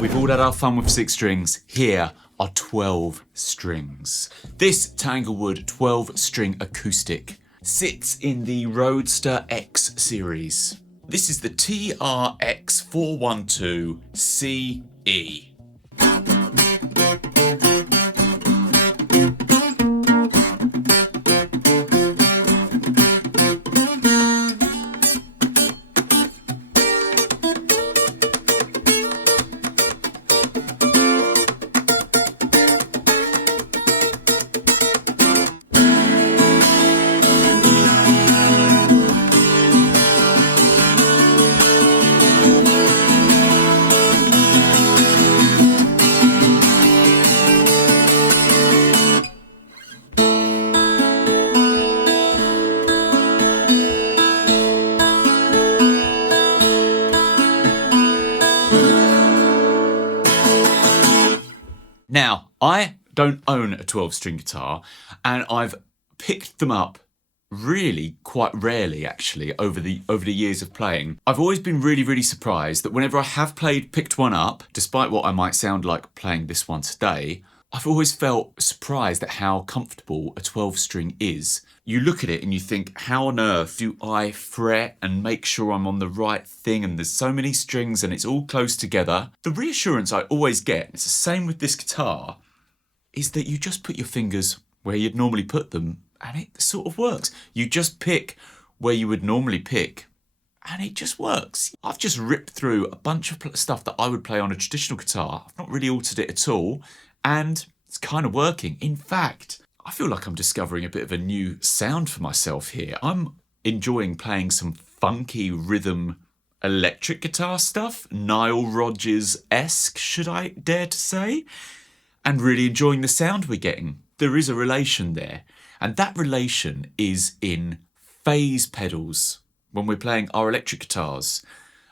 We've all had our fun with 6 strings. Here are 12 strings. This Tanglewood 12-string acoustic sits in the Roadster X series. This is the TRX412CE. Now, I don't own a 12-string guitar, and I've picked them up really quite rarely, actually, over the years of playing. I've always been really surprised that whenever I have picked one up, despite what I might sound like playing this one today, I've always felt surprised at how comfortable a 12-string is. You look at it and you think, how on earth do I fret and make sure I'm on the right thing, and there's so many strings and it's all close together? The reassurance I always get, it's the same with this guitar, is that you just put your fingers where you'd normally put them and it sort of works. You just pick where you would normally pick and it just works. I've just ripped through a bunch of stuff that I would play on a traditional guitar. I've not really altered it at all, and it's kind of working. In fact, I feel like I'm discovering a bit of a new sound for myself here. I'm enjoying playing some funky rhythm electric guitar stuff, Nile Rodgers-esque, should I dare to say, and really enjoying the sound we're getting. There is a relation there, and that relation is in phase pedals when we're playing our electric guitars.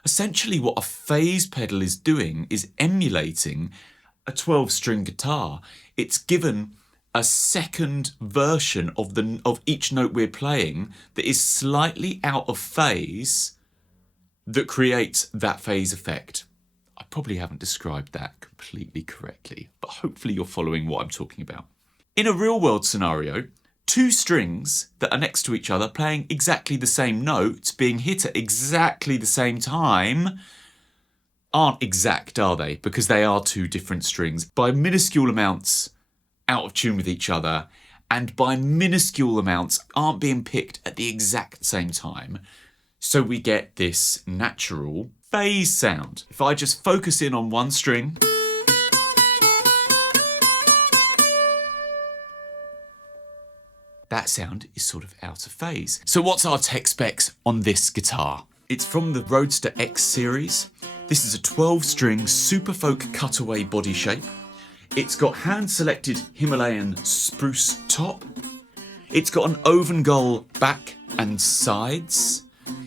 Essentially what a phase pedal is doing is emulating a 12-string guitar. It's given a second version of each note we're playing that is slightly out of phase that creates that phase effect. I probably haven't described that completely correctly, but hopefully you're following what I'm talking about. In a real-world scenario, 2 strings that are next to each other playing exactly the same note, being hit at exactly the same time, aren't exact, are they? Because they are 2 different strings by minuscule amounts out of tune with each other, and by minuscule amounts aren't being picked at the exact same time. So we get this natural phase sound. If I just focus in on one string, that sound is sort of out of phase. So what's our tech specs on this guitar? It's from the Roadster X series. This is a 12-string super folk cutaway body shape. It's got hand-selected Himalayan spruce top. It's got an Ovengold back and sides.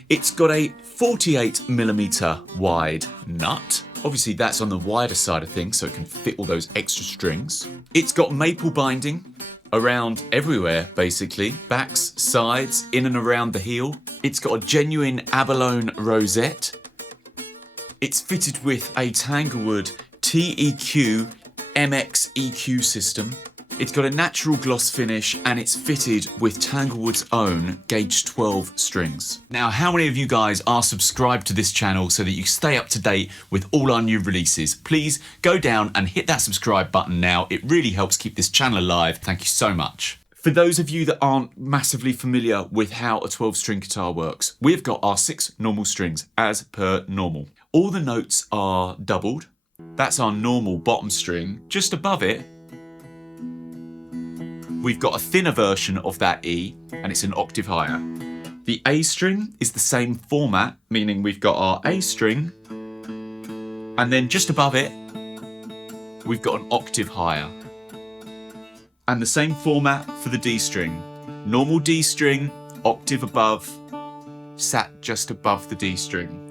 It's got a 48mm wide nut. Obviously that's on the wider side of things, so it can fit all those extra strings. It's got maple binding around everywhere, basically. Backs, sides, in and around the heel. It's got a genuine abalone rosette. It's fitted with a Tanglewood TEQ MX EQ system. It's got a natural gloss finish, and it's fitted with Tanglewood's own gauge 12 strings. Now, how many of you guys are subscribed to this channel so that you stay up to date with all our new releases? Please go down and hit that subscribe button now. It really helps keep this channel alive. Thank you so much. For those of you that aren't massively familiar with how a 12-string guitar works, we've got our 6 normal strings as per normal. All the notes are doubled. That's our normal bottom string. Just above it, we've got a thinner version of that E, and it's an octave higher. The A string is the same format, meaning we've got our A string, and then just above it, we've got an octave higher. And the same format for the D string. Normal D string, octave above, sat just above the D string.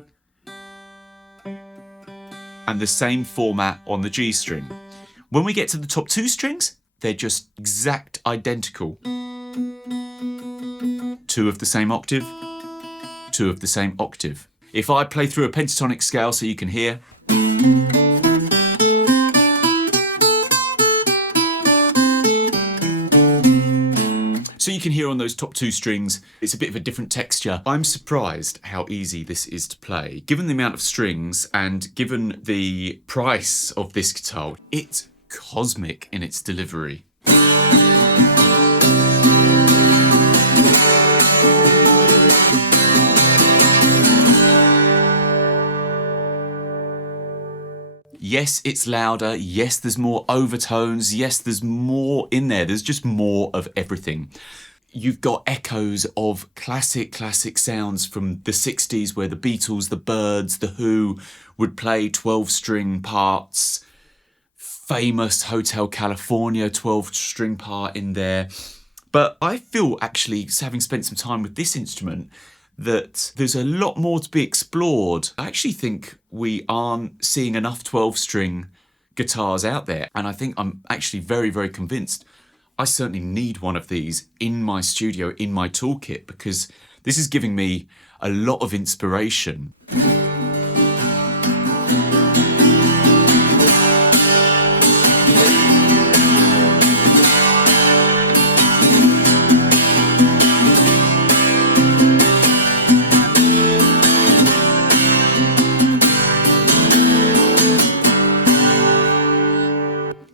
And the same format on the G string. When we get to the top 2 strings, they're just exact identical. 2 of the same octave, 2 of the same octave. If I play through a pentatonic scale so you can hear, you can hear on those top 2 strings, it's a bit of a different texture. I'm surprised how easy this is to play. Given the amount of strings and given the price of this guitar, it's cosmic in its delivery. Yes, it's louder. Yes, there's more overtones. Yes, there's more in there. There's just more of everything. You've got echoes of classic sounds from the 60s where the Beatles, the Byrds, the Who would play 12-string parts. Famous Hotel California 12-string part in there. But I feel actually, having spent some time with this instrument, that there's a lot more to be explored. I actually think we aren't seeing enough 12-string guitars out there, and I think I'm actually very, very convinced I certainly need one of these in my studio, in my toolkit, because this is giving me a lot of inspiration.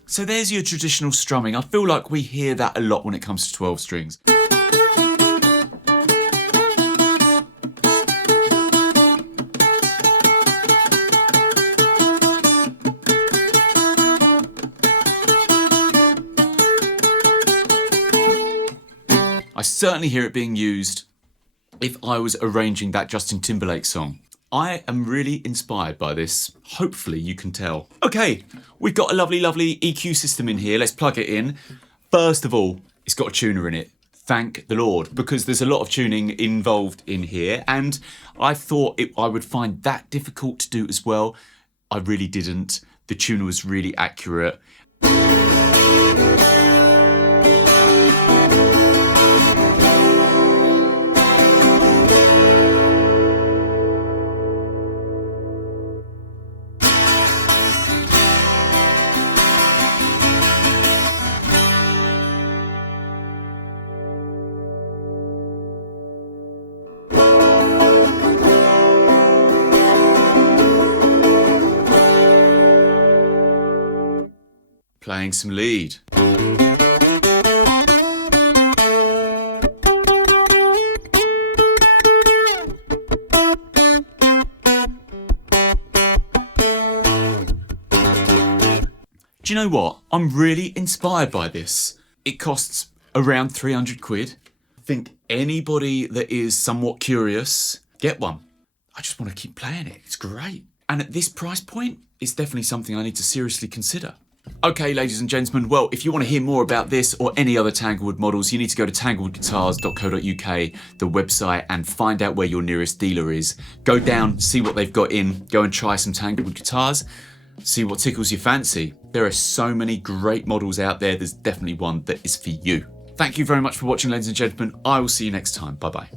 So there's your traditional strumming. I feel like we hear that a lot when it comes to 12 strings. I certainly hear it being used if I was arranging that Justin Timberlake song. I am really inspired by this. Hopefully you can tell. Okay, we've got a lovely EQ system in here. Let's plug it in. First of all, it's got a tuner in it. Thank the Lord, because there's a lot of tuning involved in here, and I thought I would find that difficult to do as well. I really didn't. The tuner was really accurate. Playing some lead. Do you know what? I'm really inspired by this. It costs around 300 quid. I think anybody that is somewhat curious, get one. I just want to keep playing it. It's great. And at this price point, it's definitely something I need to seriously consider. Okay, ladies and gentlemen, well, if you want to hear more about this or any other Tanglewood models, you need to go to tanglewoodguitars.co.uk, the website, and find out where your nearest dealer is. Go down, see what they've got in, go and try some Tanglewood guitars, see what tickles your fancy. There are so many great models out there, there's definitely one that is for you. Thank you very much for watching, ladies and gentlemen. I will see you next time. Bye-bye.